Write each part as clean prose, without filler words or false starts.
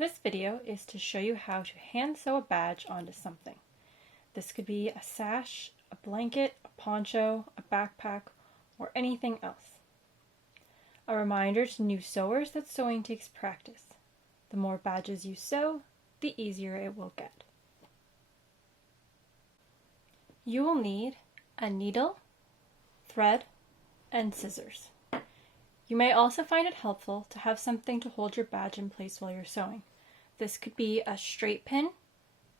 This video is to show you how to hand sew a badge onto something. This could be a sash, a blanket, a poncho, a backpack, or anything else. A reminder to new sewers that sewing takes practice. The more badges you sew, the easier it will get. You will need a needle, thread, and scissors. You may also find it helpful to have something to hold your badge in place while you're sewing. This could be a straight pin,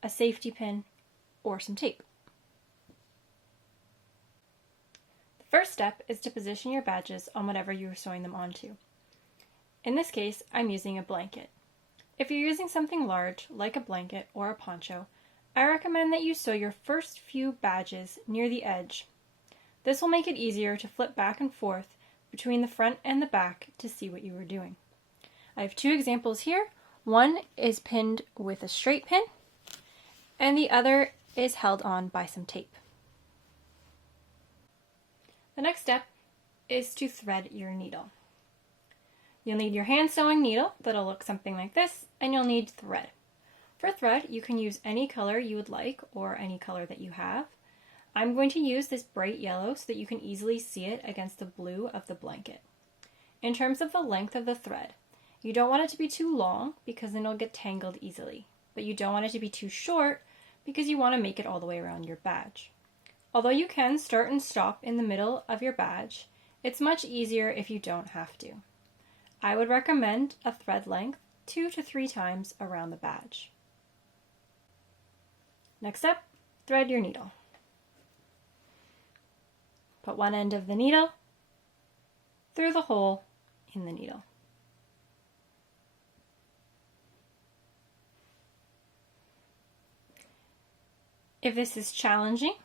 a safety pin, or some tape. The first step is to position your badges on whatever you are sewing them onto. In this case, I'm using a blanket. If you're using something large, like a blanket or a poncho, I recommend that you sew your first few badges near the edge. This will make it easier to flip back and forth between the front and the back to see what you are doing. I have two examples here. One is pinned with a straight pin, and the other is held on by some tape. The next step is to thread your needle. You'll need your hand sewing needle that'll look something like this, and you'll need thread. For thread, you can use any color you would like or any color that you have. I'm going to use this bright yellow so that you can easily see it against the blue of the blanket. In terms of the length of the thread, you don't want it to be too long because then it'll get tangled easily, but you don't want it to be too short because you want to make it all the way around your badge. Although you can start and stop in the middle of your badge, it's much easier if you don't have to. I would recommend a thread length 2 to 3 times around the badge. Next up, thread your needle. Put one end of the needle through the hole in the needle. If this is challenging,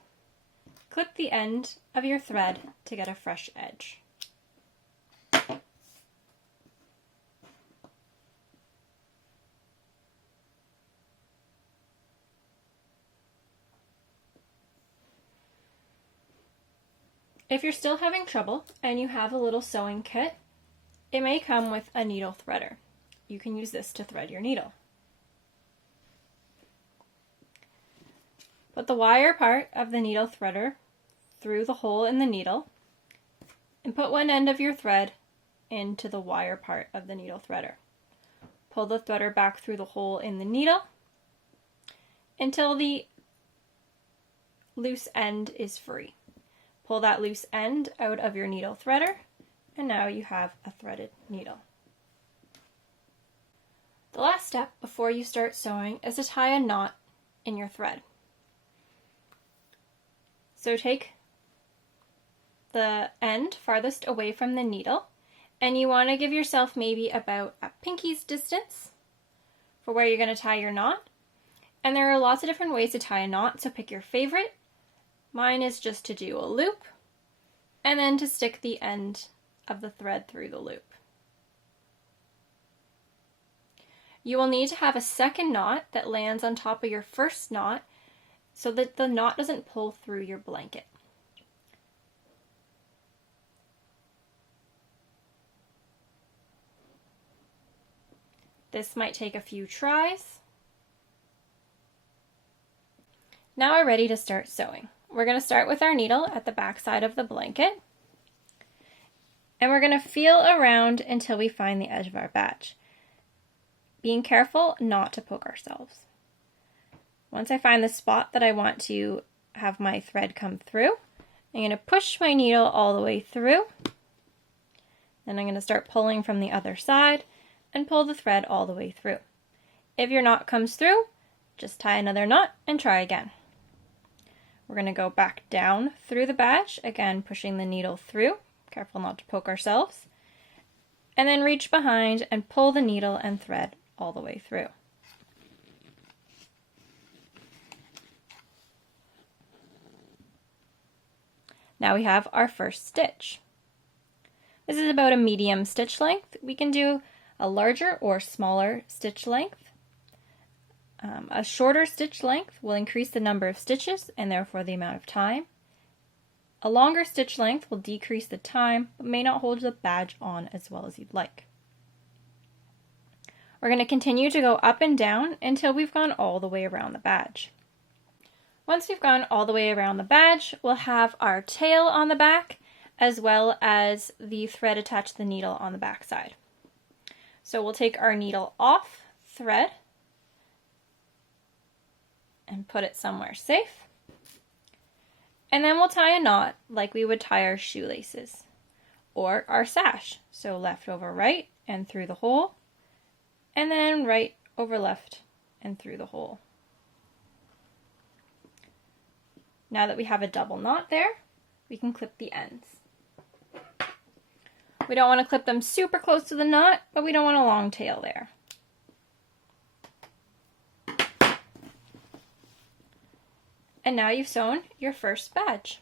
clip the end of your thread to get a fresh edge. If you're still having trouble and you have a little sewing kit, it may come with a needle threader. You can use this to thread your needle. Put the wire part of the needle threader through the hole in the needle and put one end of your thread into the wire part of the needle threader. Pull the threader back through the hole in the needle until the loose end is free. Pull that loose end out of your needle threader, and now you have a threaded needle. The last step before you start sewing is to tie a knot in your thread. So take the end farthest away from the needle, and you want to give yourself maybe about a pinky's distance for where you're going to tie your knot. And there are lots of different ways to tie a knot, so pick your favorite. Mine is just to do a loop and then to stick the end of the thread through the loop. You will need to have a second knot that lands on top of your first knot so that the knot doesn't pull through your blanket. This might take a few tries. Now we're ready to start sewing. We're going to start with our needle at the back side of the blanket, and we're going to feel around until we find the edge of our badge, being careful not to poke ourselves. Once I find the spot that I want to have my thread come through, I'm going to push my needle all the way through, then I'm going to start pulling from the other side and pull the thread all the way through. If your knot comes through, just tie another knot and try again. We're going to go back down through the badge, again pushing the needle through, careful not to poke ourselves, and then reach behind and pull the needle and thread all the way through. Now we have our first stitch. This is about a medium stitch length. We can do a larger or smaller stitch length. A shorter stitch length will increase the number of stitches and therefore the amount of time. A longer stitch length will decrease the time but may not hold the badge on as well as you'd like. We're going to continue to go up and down until we've gone all the way around the badge. Once we've gone all the way around the badge, we'll have our tail on the back as well as the thread attached to the needle on the back side. So we'll take our needle off thread and put it somewhere safe. And then we'll tie a knot like we would tie our shoelaces or our sash. So left over right and through the hole, and then right over left and through the hole. Now that we have a double knot there, we can clip the ends. We don't want to clip them super close to the knot, but we don't want a long tail there. And now you've sewn your first badge.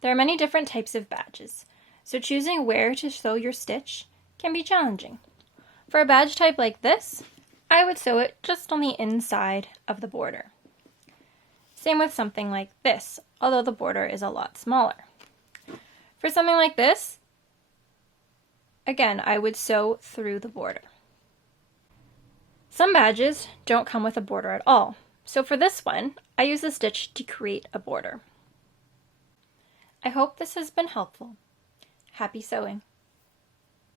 There are many different types of badges, so choosing where to sew your stitch can be challenging. For a badge type like this, I would sew it just on the inside of the border. Same with something like this, although the border is a lot smaller. For something like this, again, I would sew through the border. Some badges don't come with a border at all, so for this one, I use a stitch to create a border. I hope this has been helpful. Happy sewing!